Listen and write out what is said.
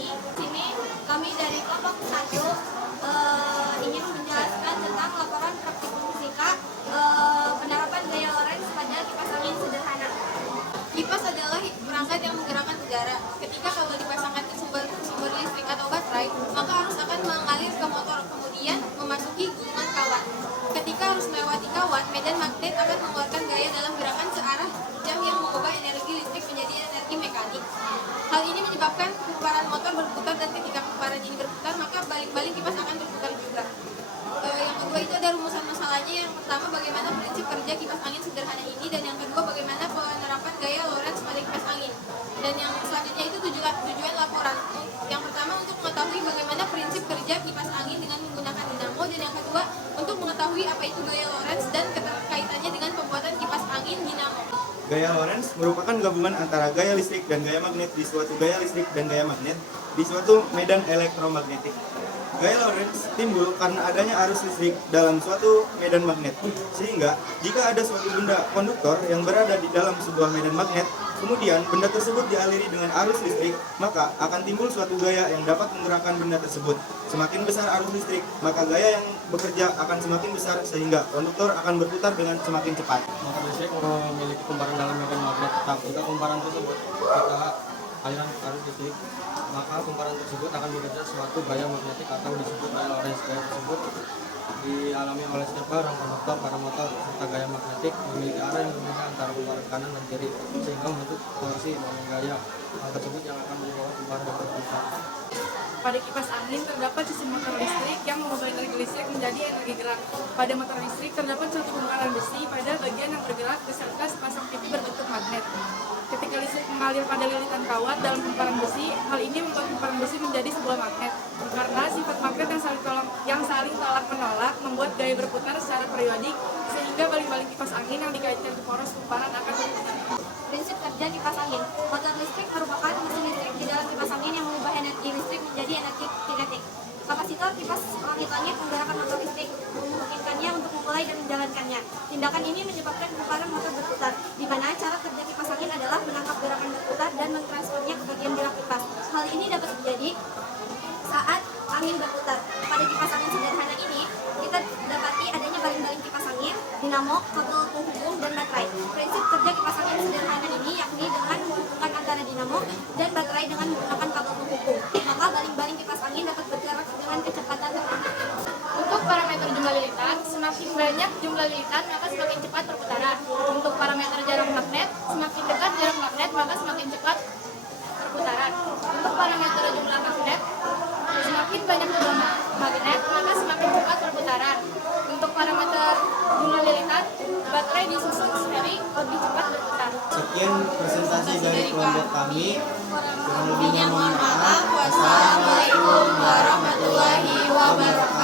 ini. Sini kami dari kelompok 1 ingin menjelaskan tentang laporan praktikum fisika penerapan gaya Lorentz pada kipas angin sederhana. Kipas adalah perangkat yang menggerakkan udara. Ketika kabel dipasangkan ke sumber listrik atau baterai, maka arus akan mengalir ke motor, kemudian memasuki gulungan kawat. Ketika arus melewati kawat, medan magnet akan mengeluarkan gaya dalam gerakan searah jam yang mengubah energi listrik menjadi energi mekanik. Hal ini menyebabkan kumparan motor berputar, dan ketika kumparan ini berputar, maka baling-baling kipas akan berputar juga. Yang kedua itu ada rumusan masalahnya. Yang pertama, bagaimana prinsip kerja kipas angin sederhana ini, dan yang kedua, bagaimana penerapan gaya Lorentz pada kipas angin. Dan yang selanjutnya itu tujuan laporan. Yang pertama, untuk mengetahui bagaimana prinsip kerja kipas angin dengan menggunakan dinamo, dan yang kedua, untuk mengetahui apa itu gaya Lorentz dan keterkaitannya dengan pembuatan kipas angin dinamo. Gaya Lorentz merupakan gabungan antara gaya listrik dan gaya magnet di suatu gaya listrik dan gaya magnet di suatu medan elektromagnetik. Gaya Lorentz timbul karena adanya arus listrik dalam suatu medan magnet, sehingga jika ada suatu benda konduktor yang berada di dalam sebuah medan magnet, kemudian benda tersebut dialiri dengan arus listrik, maka akan timbul suatu gaya yang dapat menggerakkan benda tersebut. Semakin besar arus listrik, maka gaya yang bekerja akan semakin besar, sehingga konduktor akan berputar dengan semakin cepat. Motor listrik memiliki kumparan dalam medan magnet tetap. Jika kumparan tersebut kita aliran arus listrik, maka kumparan tersebut akan bekerja suatu gaya magnetik atau disebut gaya Lorentz. Gaya tersebut dialami oleh setiap barang, konduktor, pada motor, serta gaya magnetik memiliki arah yang berbeda antara kumparan kanan dan kiri, sehingga membentuk torsi bangun gaya. Hal tersebut yang akan membawa kumparan berputar. Pada kipas angin terdapat sistem motor listrik yang mengubah energi listrik menjadi energi gerak. Pada motor listrik terdapat suatu kumparan besi pada bagian yang bergerak beserta sepasang pipi berbentuk magnet. Ketika listrik mengalir pada lilitan kawat dalam kumparan besi, hal ini membuat kumparan besi menjadi sebuah magnet. Karena sifat magnet yang saling tolak-menolak membuat gaya berputar secara periodik, sehingga baling-baling kipas angin yang dikaitkan ke poros kumparan akan berputar. Prinsip kerja kipas angin. Motor listrik merupakan mesin listrik di dalam kipas angin yang mengubah energi listrik menjadi energi kinetik. Kapasitor kipas langit-langit menggerakkan motor listrik, memungkinkannya untuk memulai dan menjalankannya. Tindakan ini menyebabkan kumparan motor berputar, di mana cara kerja kipas angin adalah menangkap gerakan berputar dan mentransfernya ke bagian gerak kipas. Hal ini dapat terjadi saat angin berputar. Pada kipas angin sederhana ini, kita dapati adanya baling-baling kipas angin, dinamo, kabel penghubung, dan baterai. Prinsip kerja kipas angin sederhana ini yakni dengan menghubungkan antara dinamo dan baterai dengan menggunakan kabel penghubung. Maka baling-baling kipas angin dapat bergerak dengan kecepatan tertentu. Untuk parameter jumlah lilitan, semakin banyak jumlah lilitan maka semakin cepat perputaran. Untuk parameter jarak magnet, semakin dekat jarak magnet maka semakin cepat perputaran. Untuk parameter jumlah magnet, semakin banyak jumlah magnet maka semakin cepat perputaran. Untuk parameter jumlah lilitan, baterai disusun seri lebih cepat berputar. Sekian presentasi dari kelompok kami. Kurang lebihnya mohon maaf. Wassalamualaikum warahmatullahi wabarakatuh.